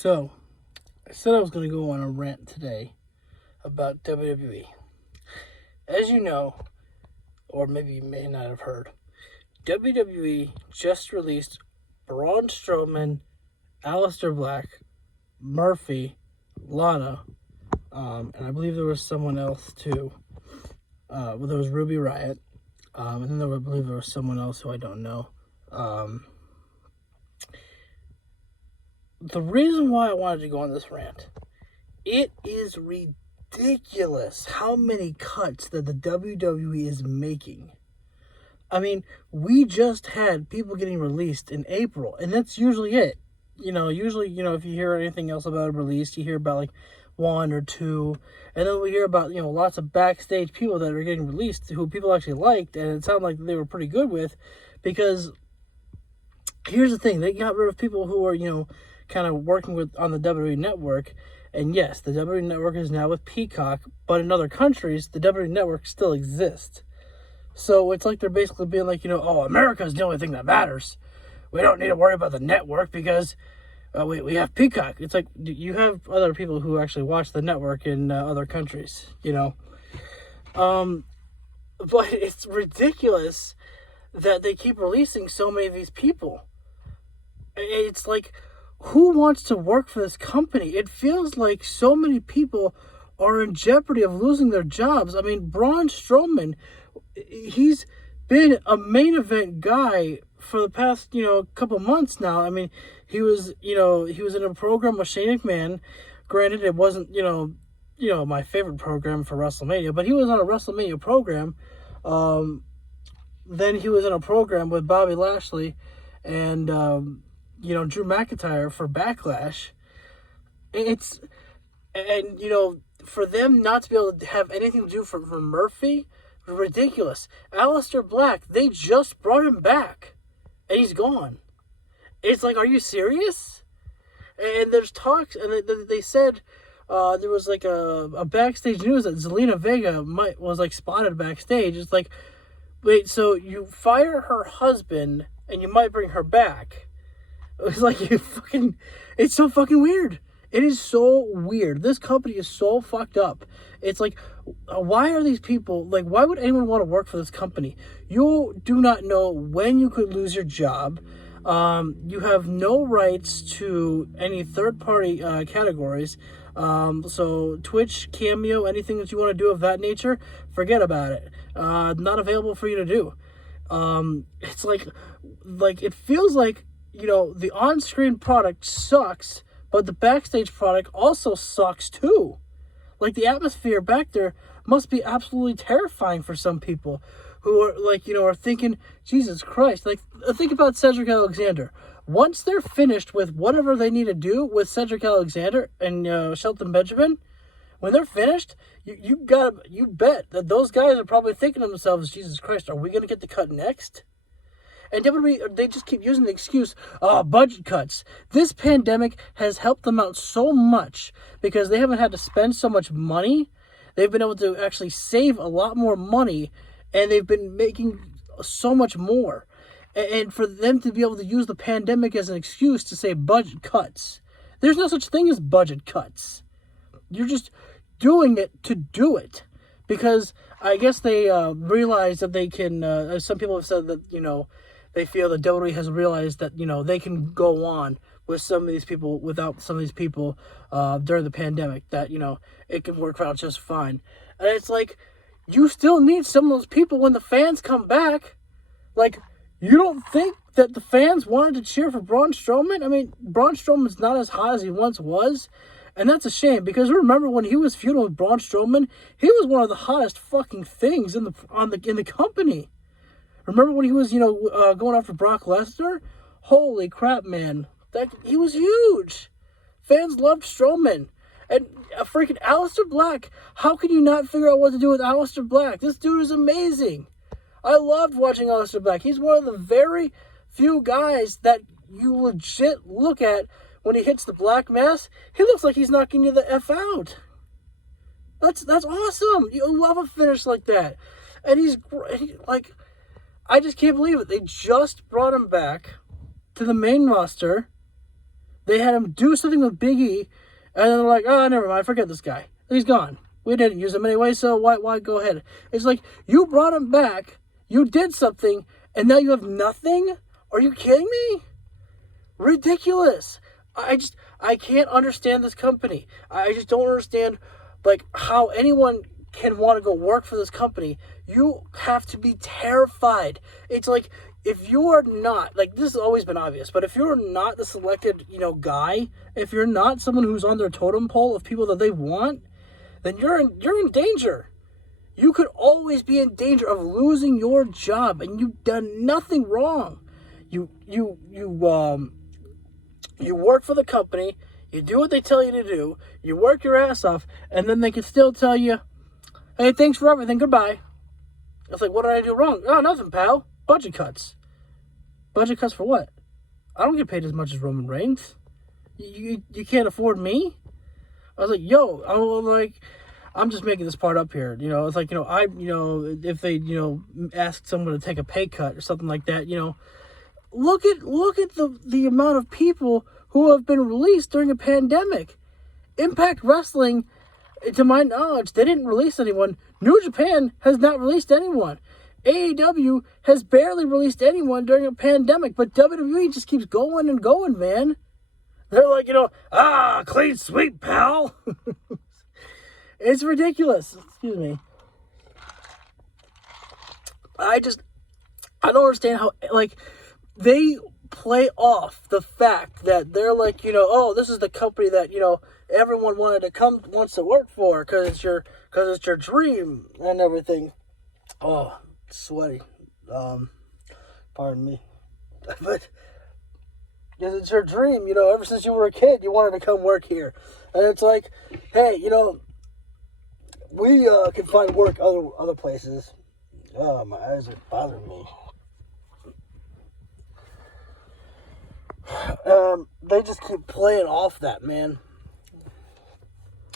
So, I said I was going to go on a rant today about WWE. As you know, or maybe you may not have heard, WWE just released Braun Strowman, Aleister Black, Murphy, Lana, and I believe there was someone else too. There was Ruby Riott, and then I believe there was someone else who I don't know. The reason why I wanted to go on this rant, it is ridiculous how many cuts that the WWE is making. I mean, we just had people getting released in April, and that's usually it. Usually, if you hear anything else about a release, you hear about like one or two, and then we hear about, lots of backstage people that are getting released who people actually liked, and it sounded like they were pretty good with, because here's the thing, they got rid of people who were, kind of working on the WWE Network. And yes, the WWE Network is now with Peacock, but in other countries, the WWE Network still exists. So it's like they're basically being like, America's the only thing that matters. We don't need to worry about the network because we have Peacock. It's like you have other people who actually watch the network in other countries, But it's ridiculous that they keep releasing so many of these people. It's like, who wants to work for this company? It feels like so many people are in jeopardy of losing their jobs. I mean, Braun Strowman, he's been a main event guy for the past, couple months now. I mean, he was in a program with Shane McMahon. Granted, it wasn't, my favorite program for WrestleMania, but he was on a WrestleMania program. Then he was in a program with Bobby Lashley and, Drew McIntyre for Backlash. For them not to be able to have anything to do for Murphy, ridiculous. Aleister Black, they just brought him back, and he's gone. It's like, are you serious? And there's talks, and they said there was like a backstage news that Zelina Vega was like spotted backstage. It's like, wait, so you fire her husband and you might bring her back? It's like it's so fucking weird. It is so weird. This company is so fucked up. It's like, why are these people, like, why would anyone want to work for this company? You do not know when you could lose your job. You have no rights to any third-party categories. So Twitch, Cameo, anything that you want to do of that nature, forget about it. Not available for you to do. It's like it feels like, the on-screen product sucks, but the backstage product also sucks too. Like, the atmosphere back there must be absolutely terrifying for some people who are like, are thinking, Jesus Christ. Like, think about Cedric Alexander. Once they're finished with whatever they need to do with Cedric Alexander and Shelton Benjamin, when they're finished, you bet that those guys are probably thinking to themselves, Jesus Christ, are we going to get the cut next? And WWE, they just keep using the excuse, budget cuts. This pandemic has helped them out so much because they haven't had to spend so much money. They've been able to actually save a lot more money, and they've been making so much more. And for them to be able to use the pandemic as an excuse to say budget cuts, there's no such thing as budget cuts. You're just doing it to do it. Because I guess they realize that they can, as some people have said that, they feel that WWE has realized that, they can go on with some of these people, without some of these people during the pandemic, that, it can work out just fine. And it's like, you still need some of those people when the fans come back. Like, you don't think that the fans wanted to cheer for Braun Strowman? I mean, Braun Strowman's not as hot as he once was. And that's a shame, because remember when he was feuding with Braun Strowman, he was one of the hottest fucking things in the company. Remember when he was, going after Brock Lesnar? Holy crap, man. He was huge. Fans loved Strowman. And freaking Aleister Black. How can you not figure out what to do with Aleister Black? This dude is amazing. I loved watching Aleister Black. He's one of the very few guys that you legit look at when he hits the black mass. He looks like he's knocking you the F out. That's awesome. You love a finish like that. And he's like, I just can't believe it. They just brought him back to the main roster. They had him do something with Big E, and then they're like, oh, never mind, forget this guy. He's gone. We didn't use him anyway, so why go ahead? It's like, you brought him back, you did something, and now you have nothing? Are you kidding me? Ridiculous. I can't understand this company. I just don't understand, like, how anyone can want to go work for this company. You have to be terrified. It's like, if you are not, like, this has always been obvious, but if you're not the selected, guy, if you're not someone who's on their totem pole of people that they want, then you're in danger. You could always be in danger of losing your job, and you've done nothing wrong. You work for the company, you do what they tell you to do, you work your ass off, and then they can still tell you, hey, thanks for everything, goodbye. It's like, what did I do wrong? Oh, nothing, pal. Budget cuts. Budget cuts for what? I don't get paid as much as Roman Reigns. You can't afford me? I was like, I'm just making this part up here. It's like, if they, ask someone to take a pay cut or something like that, look at the amount of people who have been released during a pandemic. Impact Wrestling, to my knowledge, they didn't release anyone. New Japan has not released anyone. AEW has barely released anyone during a pandemic, but WWE just keeps going and going, man. They're like, clean sweep, pal. It's ridiculous. Excuse me. I don't understand how, like, they play off the fact that they're like, this is the company that, everyone wants to work for because it's your dream and everything. Oh, sweaty. Pardon me. But because it's your dream, ever since you were a kid, you wanted to come work here. And it's like, hey, we can find work other places. Oh, my eyes are bothering me. They just keep playing off that, man.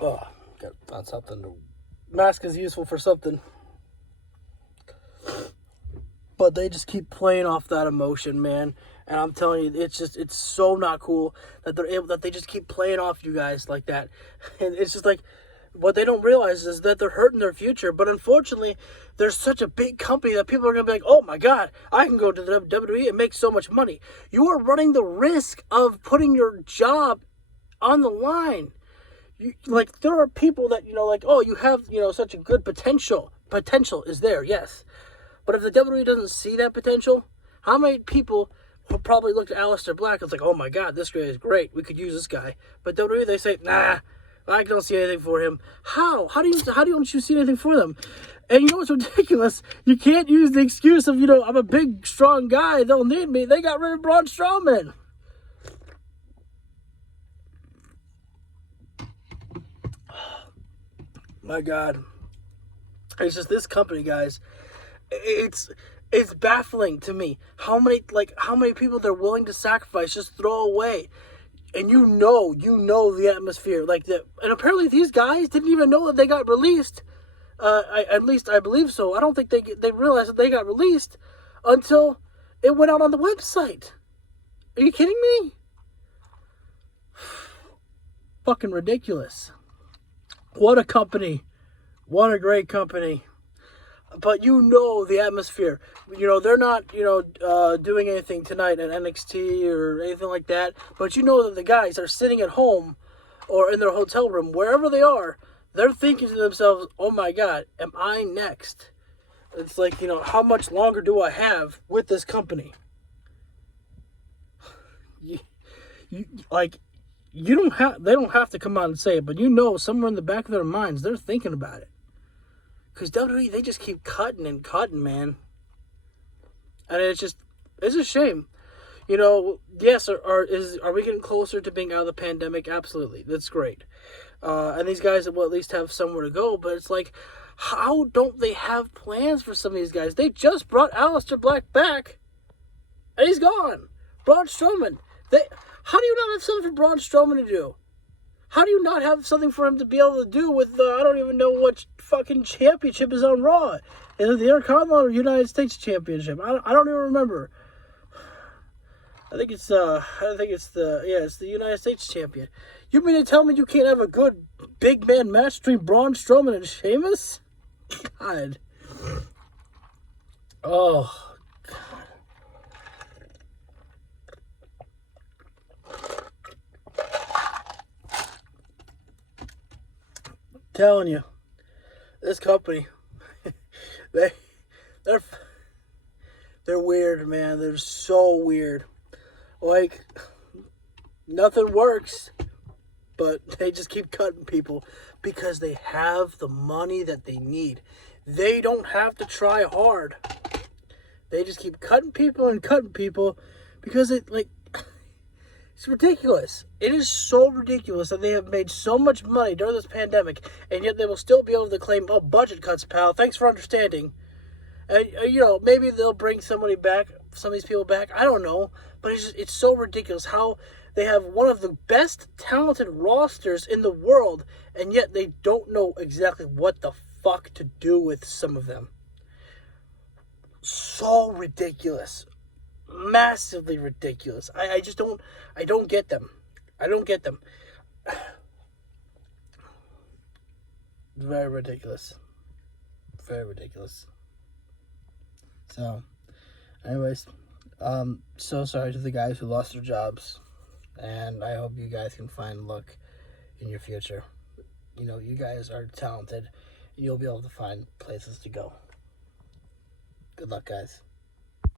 Oh, gotta find something to... Mask is useful for something. But they just keep playing off that emotion, man. And I'm telling you, it's so not cool that they just keep playing off you guys like that. And it's just like, what they don't realize is that they're hurting their future. But unfortunately, there's such a big company that people are going to be like, oh my God, I can go to the WWE and make so much money. You are running the risk of putting your job on the line. There are people that, you have, such a good potential. Potential is there, yes. But if the WWE doesn't see that potential, how many people will probably look at Aleister Black and it's like, oh my God, this guy is great. We could use this guy. But WWE, they say, nah, I don't see anything for him. How? How don't you see anything for them? And you know what's ridiculous? You can't use the excuse of, I'm a big, strong guy. They'll need me. They got rid of Braun Strowman. My God. It's just this company, guys. It's baffling to me how many people they're willing to sacrifice, just throw away. And you know the atmosphere like that. And apparently these guys didn't even know that they got released. At least I believe so. I don't think they realized that they got released until it went out on the website. Are you kidding me? Fucking ridiculous. What a company. What a great company. But the atmosphere. They're not, doing anything tonight at NXT or anything like that. But that the guys are sitting at home or in their hotel room, wherever they are, they're thinking to themselves, oh my God, am I next? It's like, how much longer do I have with this company? They don't have to come out and say it, but somewhere in the back of their minds, they're thinking about it. Because WWE, they just keep cutting and cutting, man. And it's a shame. Yes, are we getting closer to being out of the pandemic? Absolutely. That's great. And these guys will at least have somewhere to go. But it's like, how don't they have plans for some of these guys? They just brought Aleister Black back. And he's gone. Braun Strowman. How do you not have something for Braun Strowman to do? How do you not have something for him to be able to do with I don't even know what fucking championship is on Raw? Is it the Intercontinental or United States Championship? I don't even remember. it's the United States champion. You mean to tell me you can't have a good big man match between Braun Strowman and Sheamus? God. Oh, telling you, this company, they, they're, they're weird, man. They're so weird. Like, nothing works, but they just keep cutting people because they have the money that they need. They don't have to try hard. They just keep cutting people because it's ridiculous. It is so ridiculous that they have made so much money during this pandemic, and yet they will still be able to claim, oh, budget cuts, pal. Thanks for understanding. Maybe they'll bring some of these people back. I don't know. But it's so ridiculous how they have one of the best talented rosters in the world, and yet they don't know exactly what the fuck to do with some of them. So ridiculous. Massively ridiculous. I just don't get them. I don't get them. Very ridiculous. Very ridiculous. So, anyways, so sorry to the guys who lost their jobs, and I hope you guys can find luck in your future. You guys are talented, and you'll be able to find places to go. Good luck, guys.